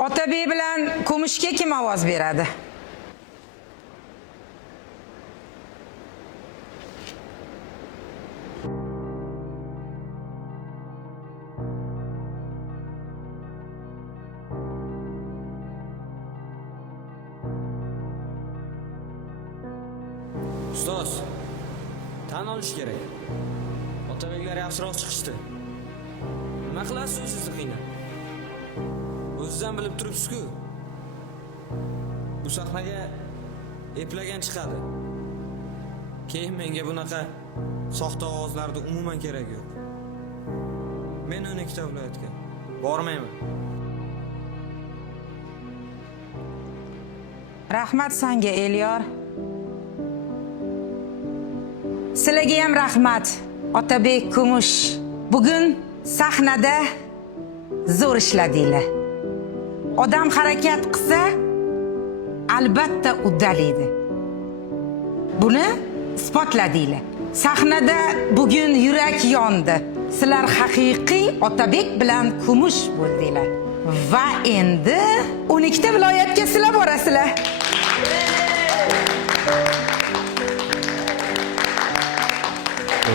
Otabek bilan Kumushga kim ovoz beradi? Ustoz, tan olish kerak. Otabeklar yaxshiroq chiqishdi. Nima qilasiz o'zingizni qiynab? O'zingizdan bilib turibsiz-ku. Bu sahnaga eplagan chiqadi. Keyin menga bunaqa soxta ovozlarni umuman kerak yo'q. Men 12 ta viloyatga bormayman. Rahmat senga, Elyor. Sizlarga ham rahmat, Otabek, Kumush. Bugun sahnada zo'r ishladinglar. Odam harakat qilsa, albatta uddalaydi. Buni isbotladinglar. Sahnada bugun yurak yondi. Sizlar haqiqiy Otabek bilan Kumush bo'ldinglar. Va endi 12 ta viloyatga sizlar borasizlar.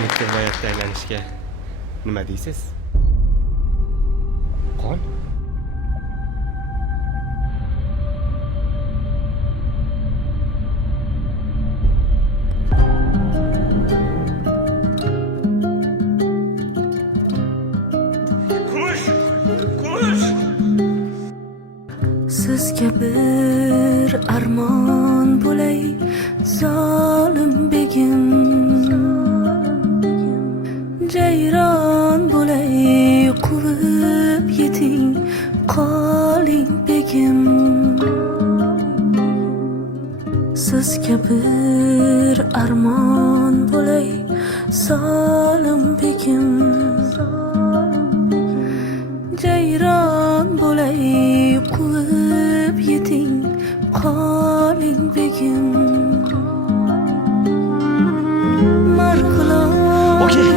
Bitta viloyatda aylanishga nima deysiz? Qon? Kumush! Kumush! Sizga bir armon bo'lay, zolim begim. Jayron bo'lay, quvib yeting, qoling begim. Sizga bir armon bo'lay, zolim begim. Jayron bo'lay, quvib yeting, qoling begim. Okey,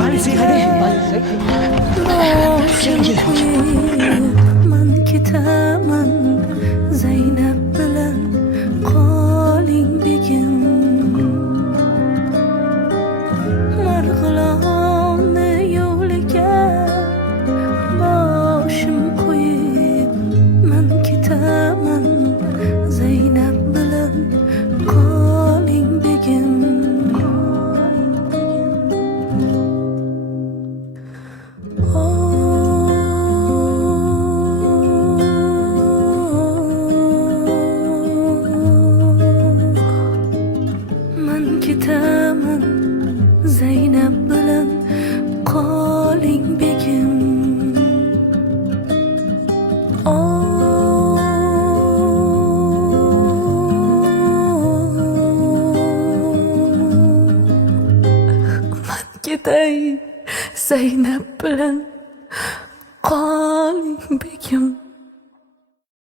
bari sen hadi. Man ketaman, Zaynab bilan qoling begim. Marg'ilonni yo'liga boshim qo'yib, man ketaman, Zaynab bilan qoling begim. Man ketaman, Zaynab bilan qoling begim. Man ketay, Zaynab bilan qoling begim.